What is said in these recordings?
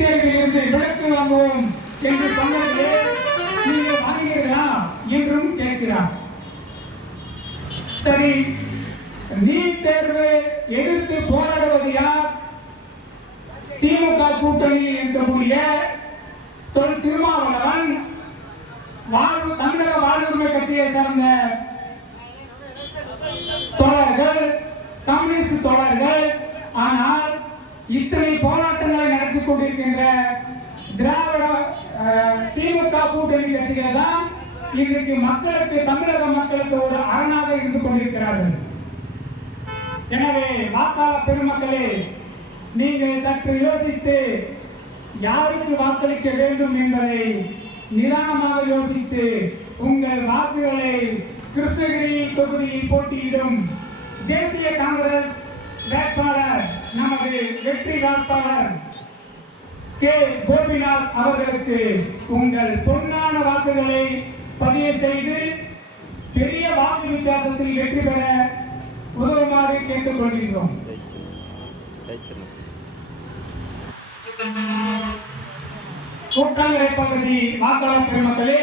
தேர்விலிருந்து விலக்கு வாங்குவோம் என்று சொன்னதிலே நீங்கள் வாங்குகிறீர்களா என்றும் கேட்கிறார். சரி, நீட் தேர்வு எதிர்த்து போராடுவது யார்? திமுக கூட்டணி இருக்கக்கூடிய தொல் திருமாவளவன், தமிழக வாழ்வுரிமை கட்சியை சார்ந்த தோழர்கள், கம்யூனிஸ்ட் தோழர்கள். ஆனால் இத்தனை போராட்டங்களை நடத்தி கொண்டிருக்கின்ற திராவிட திமுக கூட்டணி கட்சிகள் தான் இன்றைக்கு மக்களுக்கு, தமிழக மக்களுக்கு ஒரு அரணாக இருந்து கொண்டிருக்கிறார்கள். எனவே வாக்காளர் பெருமக்களே, நீங்கள் சற்று யோசித்து யாருக்கு வாக்களிக்க வேண்டும் என்பதை நிதானமாக யோசித்து உங்கள் வாக்குகளை கிருஷ்ணகிரி தொகுதியில் போட்டியிடும் தேசிய காங்கிரஸ் வேட்பாளர், நமது வெற்றி வேட்பாளர் கே. கோபிநாத் அவர்களுக்கு உங்கள் பொன்னான வாக்குகளை பதிவு செய்து பெரிய வாக்கு வித்தியாசத்தில் வெற்றி பெற உதவுமாறு கேட்டுக் கொள்கிறோம். கூட்டங்கரை பகுதி வாக்காளர் பெருமக்களே,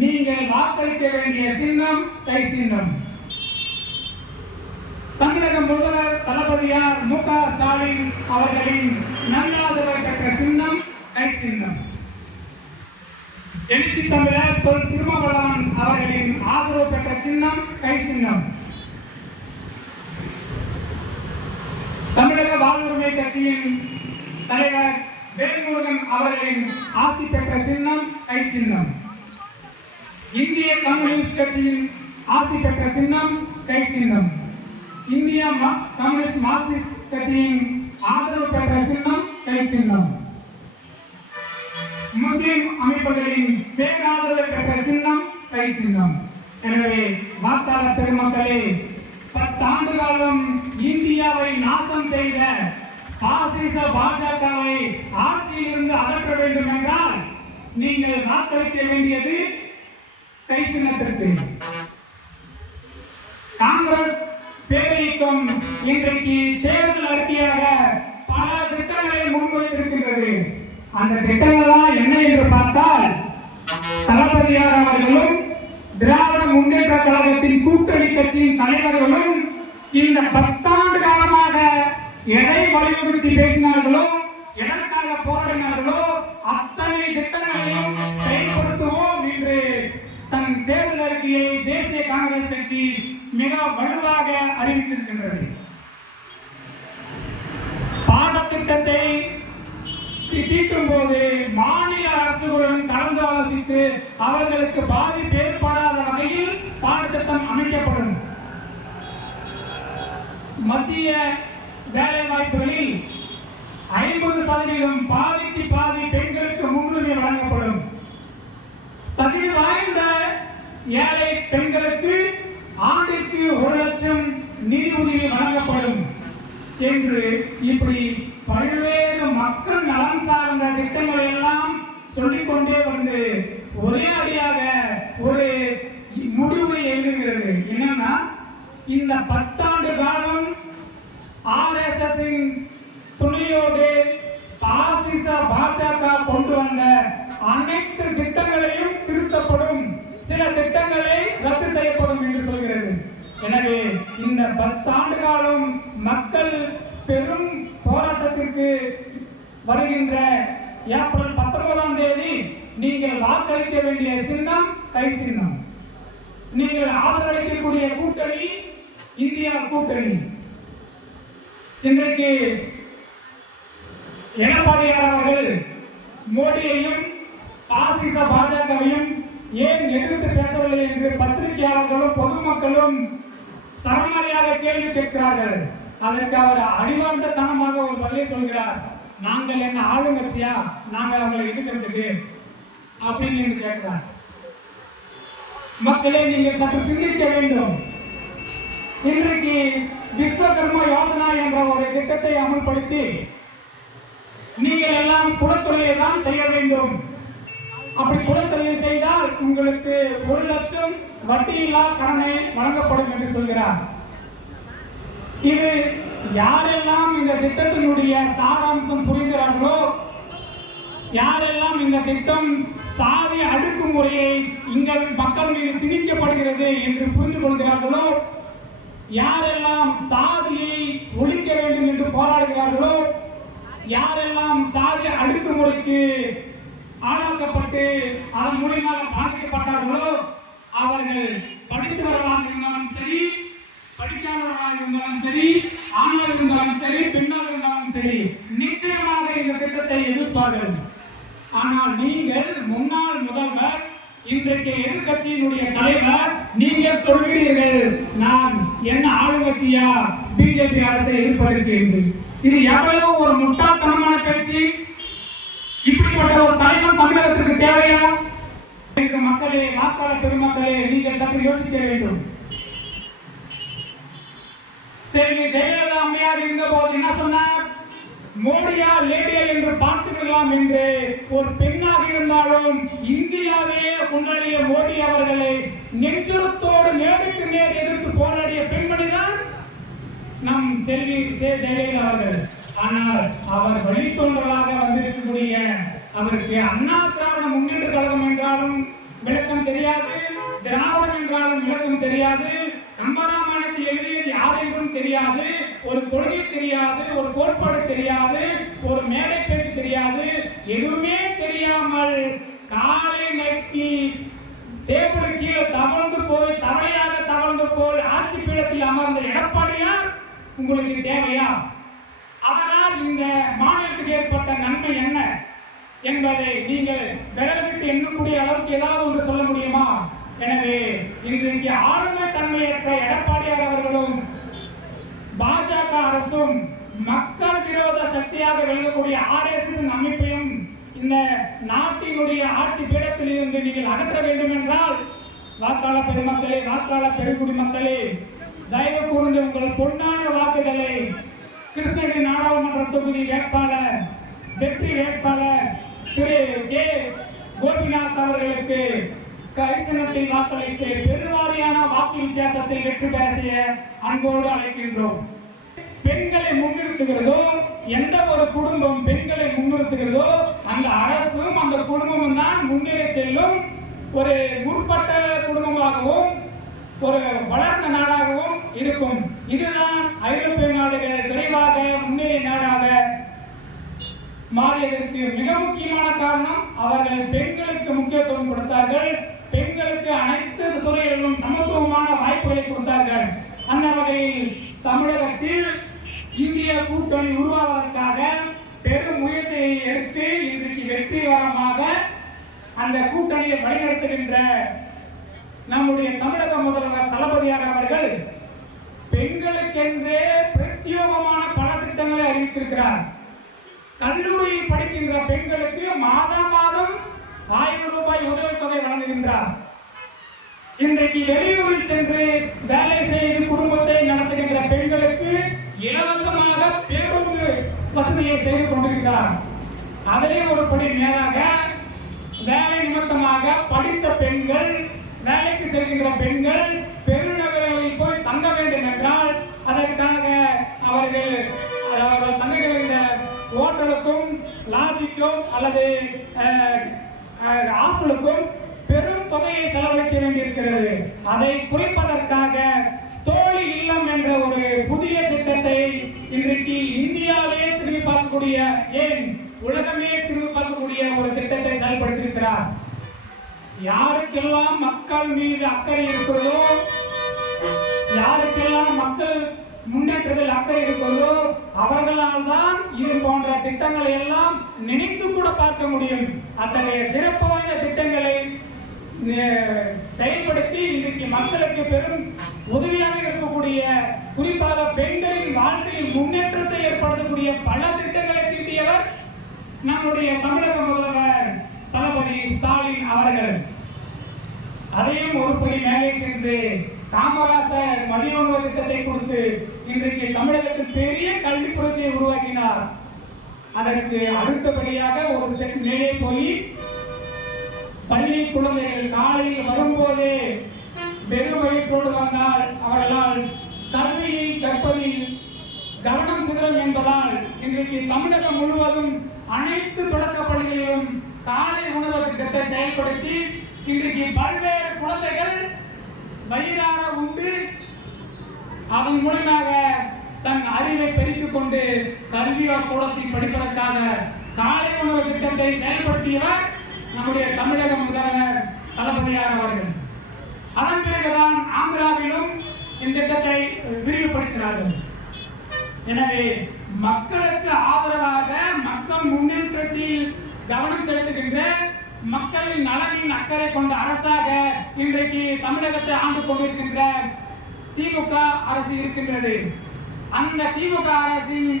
நீங்கள் வாக்களிக்க வேண்டிய சின்னம் கை சின்னம். தமிழக முதல்வர் தளபதியார் மு.க. ஸ்டாலின் அவர்களின் நல்லாதரவை பெற்ற சின்னம் கை சின்னம். எழுச்சி தமிழர் தொல் திருமாவளவன் அவர்களின் ஆதரவு பெற்ற சின்னம் கை சின்னம். தமிழக வாழ்வுரிமை கட்சியின் தலைவர் வேல்முருகன் அவர்களின் ஆட்சி பெற்ற சின்னம் கை சின்னம். இந்திய கம்யூனிஸ்ட் கட்சியின் ஆட்சி பெற்ற சின்னம் கை சின்னம். இந்திய கம்யூனிஸ்ட் மார்க்சிஸ்ட் கட்சியின் ஆதரவு பெற்ற சின்னம் கை சின்னம். முஸ்லிம் அமைப்புகளின் பேராதரவு பெற்ற சின்னம் கை சின்னம். எனவே வாக்காளர் பெருமக்களே, 10 ஆண்டு காலம் இந்தியாவை நாசம் செய்த பாசிச பாஜகவை ஆட்சியில் இருந்து அகற்ற வேண்டும் என்றால் நீங்கள் வாக்களிக்க வேண்டியது கை சின்னத்திற்கு. காங்கிரஸ் பேரியக்கம் இன்றைக்கு தேர்தல் அறிக்கையாக பல திட்டங்களை முன்வைத்திருக்கின்றது. அந்த திட்டங்கள் என்ன என்று பார்த்தால், தளபதியார் அவர்களும் திராவிட முன்னேற்ற கழகத்தின் கூட்டணி கட்சியின் தலைவர்களும் இந்த 10 ஆண்டு காலமாக எதை வலியுறுத்தி பேசினார்களோ, எதற்காக போராடினார்களோ அத்தனை திட்டங்களையும் செயல்படுத்துவோம் என்று தன் தேர்தல் அறிக்கையை தேசிய காங்கிரஸ் கட்சி மிக வலுவாக அறிவித்திருக்கின்றது. பாடத்திட்டத்தை தீட்டும் போது மாநில அரசுகளுடன் கலந்து ஆலோசித்து அவர்களுக்கு பாதிப்பு ஏற்படாத வகையில் பாடத்திட்டம் அமைக்கப்படும். மத்திய வேலை வாய்ப்புகளில் 50% பாதிக்கு பாதி பெண்களுக்கு முன்னுரிமை வழங்கப்படும். தகுதி வாய்ந்த ஏழை பெண்களுக்கு ஆண்டிற்கு 1 லட்சம் நிதி உதவி வழங்கப்படும் என்று இப்படி பல்வேறு மக்கள் நலன் சார்ந்த திட்டங்களை எல்லாம் சொல்லிக்கொண்டே வந்து ஒரே அடியாக ஒரு முடிவை எழுதுகிறது. என்னன்னா, இந்த 10 ஆண்டு காலம் RSS துணையோடு பாசிச பாஜக கொண்டு வந்த அனைத்து திட்டங்களையும் திருத்தப்படும், சில திட்டங்களை ரத்து செய்யப்படும் என்று சொல்கிறது. எனவே இந்த 10 ஆண்டு காலம் மக்கள் பெரும் போராட்டத்திற்கு வருகின்ற ஏப்ரல் 19ஆம் தேதி நீங்கள் வாக்களிக்க வேண்டிய சின்னம் கை சின்னம். நீங்கள் ஆதரவளிக்கக்கூடிய கூட்டணி இந்தியா கூட்டணி. இன்றைக்கு எடப்பாடியார் அவர்கள் மோடியையும் பாசிச பாஜகவையும் ஏன் எதிர்த்து பேசவில்லை என்று பத்திரிகையாளர்களும் பொதுமக்களும் சரமாரியாக கேள்வி கேட்கிறார்கள். அதற்கு அவர் அடிவார்ந்தத்தனமாக ஒரு பதிலை சொல்கிறார். நாங்கள் என்ன ஆளுங்கட்சியா, நாங்கள் அவங்களை எதிர்க்கிறதுக்கு அப்படின்னு கேட்கிறார். மக்களே, நீங்கள் சற்று சிந்திக்க வேண்டும். இன்றைக்கு விஸ்வகர்மா யோஜனா என்ற ஒரு திட்டத்தை அமல்படுத்தி நீங்கள் எல்லாம் குலத்தொழிலை தான் செய்ய வேண்டும். அப்படி குலத்தொழிலை செய்தால் உங்களுக்கு 1 லட்சம் வட்டியில்லா கடனை வழங்கப்படும் என்று சொல்கிறார். இது யாரெல்லாம் இந்த திட்டத்தினுடைய சாராம்சம் புரிகிறார்களோ யாரெல்லாம் இந்த திட்டம் சாதி அடக்குமுறையை எங்கள் மக்கள் மீது திணிக்கப்படுகிறது என்று புரிந்து கொள்கிறார்களோ, யாரெல்லாம் சாதியை ஒழிக்க வேண்டும் என்று போராடுகிறார்களோ, யாரெல்லாம் சாதி அடக்குமுறைக்கு ஆளாக்கப்பட்டு அதன் மூலமாக பாதிக்கப்பட்டார்களோ, அவர்கள் படித்தவர்களாக இருந்தாலும் சரி, படிக்காதவர்களாக இருந்தாலும் சரி, ஆணாக இருந்தாலும் சரி, பெண்ணாக இருந்தாலும் சரி, நிச்சயமாக இந்த திட்டத்தை எதிர்ப்பார்கள். ஆனால் நீங்கள் முன்னாள் முதல்வர், இன்றைக்கு எதிர்கட்சியினுடைய தலைவர், நீங்கள் சொல்கிறீர்கள் நான் என்ன ஆளுங்கட்சியா பிஜேபி அரசை எதிர்ப்பதற்கு என்று. இது எவ்வளவு ஒரு முட்டாள்தனமான பேச்சு! இப்படிப்பட்ட ஒரு தலைவர் தமிழகத்திற்கு தேவையா? மக்களே, வாக்காளர் பெருமக்களே, நீங்கள் சற்று யோசிக்க வேண்டும். செல்வி ஜெயலலிதா அம்மையார் இருந்த போது என்ன சொன்னார்? மோடியா லேடியா என்று பார்த்துக்கலாம் என்று. ஒரு பெண்ணாக இருந்தாலும் இந்தியாவே கொண்டாடிய மோடி அவர்களை நெஞ்சுரத்தோடு நேருக்கு நேர் எதிர்த்து போராடிய பெண்மணிதான் நம் செல்வி ஜெயலலிதா அவர்கள். ஆனால் அவர் வழித்தோன்றலாக வந்திருக்கக்கூடிய அவருக்கு அண்ணா திராவிட முன்னேற்ற கழகம் என்றாலும் விளக்கம் தெரியாது, திராவிடம் என்றாலும் விளக்கம் தெரியாது, கம்பராமாயணத்தை எழுதியது யார் என்றும் தெரியாது, ஒரு கொள்கை தெரியாது, ஒரு கோட்பாடு தெரியாது, ஒரு மேடை பேச்சு தெரியாது, எதுவுமே தெரியாமல் காலை நக்கி டேபிள் கீழே தவழ்ந்து போய் தவளையாக தவழ்ந்து போய் ஆட்சி பீடத்தில் அமர்ந்த எடப்பாடியார் உங்களுக்கு தேவையா? அதனால் இந்த மாநிலத்துக்கு ஏற்பட்ட நன்மை என்ன என்பதை நீங்கள் விரல் விட்டு எண்ணக்கூடிய அளவுக்கு ஏதாவது ஒன்று சொல்ல முடியுமா? எனவே இன்றைக்கு ஆளுமை தன்மையற்ற எடப்பாடியார் அவர்களும் பாஜக அரசும் மக்கள் விரோத சக்தியாக விளங்கக்கூடிய RSS அமைப்பையும் இந்த நாட்டினுடைய ஆட்சி பீடத்தில் இருந்து நீங்கள் அகற்ற வேண்டும் என்றால், வாக்காளர் பெருமக்களே, வாக்காளர் பெருங்குடி மக்களே, தயவு கூர்ந்து உங்கள் பொன்னான வாக்குகளை கிருஷ்ணகிரி நாடாளுமன்ற தொகுதி வேட்பாளர், வெற்றி வேட்பாளர் திரு கே கோபிநாத் அவர்களுக்கு கரிசனத்தை வாக்களித்து பெருவாரியான வாக்கு வித்தியாசத்தில் வெற்றி பெற செய்ய அன்போடு அழைக்கின்றோம். பெண்களை முன்னிறுத்துகிறதோ, எந்த ஒரு குடும்பம் பெண்களை முன்னிறுத்துகிறதோ அந்த அரசும் அந்த குடும்பமும் தான் முன்னேறி செல்லும். ஒரு முற்பட்ட குடும்பமாகவும் ஒரு வளர்ந்த நாடாகவும் இருக்கும். இதுதான் ஐரோப்பிய நாடுகள் விரைவாக முன்னேறிய நாடாக மாறியதற்கு மிக முக்கியமான காரணம் அவர்கள் பெண்களுக்கு முக்கியத்துவம் கொடுத்தார்கள். பெண்களுக்கு அனைத்து துறைகளிலும் சமத்துவமான வாய்ப்புகளை கொடுத்தார்கள். அந்த வகையில் தமிழகத்தில் இந்திய கூட்டணி உருவாவதற்காக பெரும் முயற்சியை எடுத்து இன்றைக்கு வெற்றிகரமாக அந்த கூட்டணியை வழிநடத்துகின்ற நம்முடைய தமிழக முதல்வர் தளபதியார் அவர்கள் பெண்களுக்கென்றே பிரத்யேகமான பல திட்டங்களை அறிவித்திருக்கிறார். கல்லூரியில் படிக்கின்ற பெண்களுக்கு மாதம் 1000 ரூபாய் உதவித்தொகை வழங்குகின்றார். இன்றைக்கு வெளியூரில் சென்று வேலை செய்து குடும்பத்தை நடத்துகின்ற பெண்களுக்கு இலவசமாக பேருந்து வசதியை செய்து கொண்டிருக்கிறார். அதிலே ஒரு படி மேலாக வேலை நிமித்தமாக படித்த பெண்கள், வேலைக்கு செல்கின்ற பெண்கள் பெருநகரங்களில் போய் தங்க வேண்டும் என்றால் அதற்காக அவர்கள் தங்குகின்ற ஹோட்டலுக்கும் லாட்ஜுக்கும் அல்லது ஹாஸ்டலுக்கும் பெரும் தொகையை செலவழிக்க வேண்டியிருக்கிறது. அதை குறிப்பதற்காக தோழி இல்லம் என்ற ஒரு புதிய திட்டத்தை இன்றைக்கு இந்தியாவே திரும்பி பார்க்கக்கூடிய, ஏன் உலகமே திரும்பி பார்க்கக்கூடிய ஒரு திட்டத்தை செயல்படுத்தியிருக்கிறார். யாருக்கெல்லாம் மக்கள் மீது அக்கறை இருக்கிறதோ, யாருக்கெல்லாம் மக்கள் முன்னேற்றத்தில் அக்கறை இருக்கிறதோ அவர்களால் தான் இது போன்ற திட்டங்களை எல்லாம் நினைத்து கூட பார்க்க முடியும். அத்தகைய சிறப்பு வாய்ந்த திட்டங்களை செயல்படுத்தி இன்றைக்கு மக்களுக்கு பெரும் உதவியாக இருக்கக்கூடிய, குறிப்பாக பெண்களின் வாழ்க்கையில் முன்னேற்றத்தை ஏற்படுத்தக்கூடிய பல திட்டங்களை தீட்டியவர் நம்முடைய தமிழக முதல்வர் தளபதி ஸ்டாலின் அவர்கள். அதையும் ஒரு படி மேலே சென்று காமராசர் மதிய உணவு திட்டத்தை கொடுத்து இன்றைக்கு தமிழகத்தில் பெரிய கல்வி புரட்சியை உருவாக்கினார். அதற்கு அடுத்தபடியாக ஒரு ஸ்டெப் மேலே போய் பள்ளி குழந்தைகள் காலையில் வரும்போதே வெறும் வயிற்றோடு வந்தால் அவர்களால் கல்வியை கற்பதில் கவனம் சிதறும் என்பதால் இன்றைக்கு தமிழகம் முழுவதும் அனைத்து தொடக்க பள்ளிகளிலும் காலை உணவு திட்டத்தை செயல்படுத்தி இன்றைக்கு பல்வேறு குழந்தைகள் வயிறார உண்டு அதன் மூலமாக தன் அறிவை பெருக்கிக் கொண்டு கல்வி கூடத்தில் படிப்பதற்காக காலை உணவு திட்டத்தை செயல்படுத்தியவர் நம்முடைய தமிழக முதல்வர் தளபதியார் அவர்கள். அதன் பிறகுதான் ஆந்திராவிலும் இந்த திட்டத்தை விரிவுபடுத்தினார்கள். எனவே மக்களுக்கு ஆதரவாக மக்கள் முன்னேற்றத்தில் கவனம் செலுத்துகின்ற மக்களின் நலனின் அக்கறை கொண்ட அரசாக இன்றைக்கு தமிழகத்தை ஆண்டு கொண்டிருக்கின்ற திமுக அரசு இருக்கின்றது. அந்த திமுக அரசின்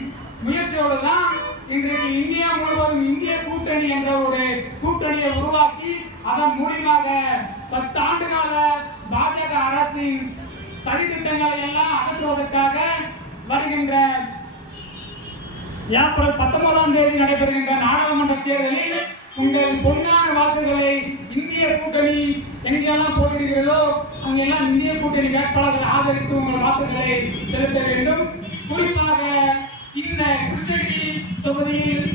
முயற்சியோடு தான் இன்றைக்கு இந்தியா முழுவதும் இந்திய கூட்டணி என்ற ஒரு கூட்டணியை உருவாக்கி அதன் மூலமாக 10 ஆண்டுகால பாஜக அரசின் சதித்திட்டங்களை எல்லாம் அகற்றுவதற்காக வருகின்ற ஏப்ரல் 19ஆம் தேதி நடைபெறுகின்ற நாடாளுமன்ற தேர்தலில் உங்கள் பொன்னான வாக்குகளை இந்திய கூட்டணி எங்கெல்லாம் போட்டியிடுகிறதோ அங்கெல்லாம் இந்திய கூட்டணி வேட்பாளர்கள் ஆதரித்து உங்கள் வாக்குகளை செலுத்த வேண்டும். குறிப்பாக இந்த கிருஷ்ணகிரி தொகுதியில்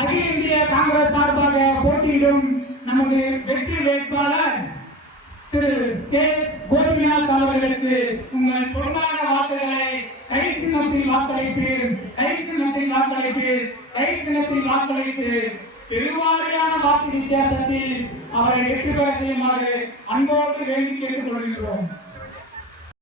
அகில இந்திய காங்கிரஸ் சார்பாக போட்டியிடும் நமது வெற்றி வேட்பாளர் திரு கே கோபிநாத் அவர்களுக்கு உங்கள் பொன்னான வாக்குகளை கை சின்னத்தில் வாக்களிப்பீர், கை சின்னத்தில் வாக்களிப்பீர், கை சின்னத்தில் வாக்களித்து பெருவாரியான வாக்கு வித்தியாசத்தில் அவரை வெற்றி பெற செய்யுமாறு அன்போடு வேண்டி கேட்டுக் கொள்கிறோம்.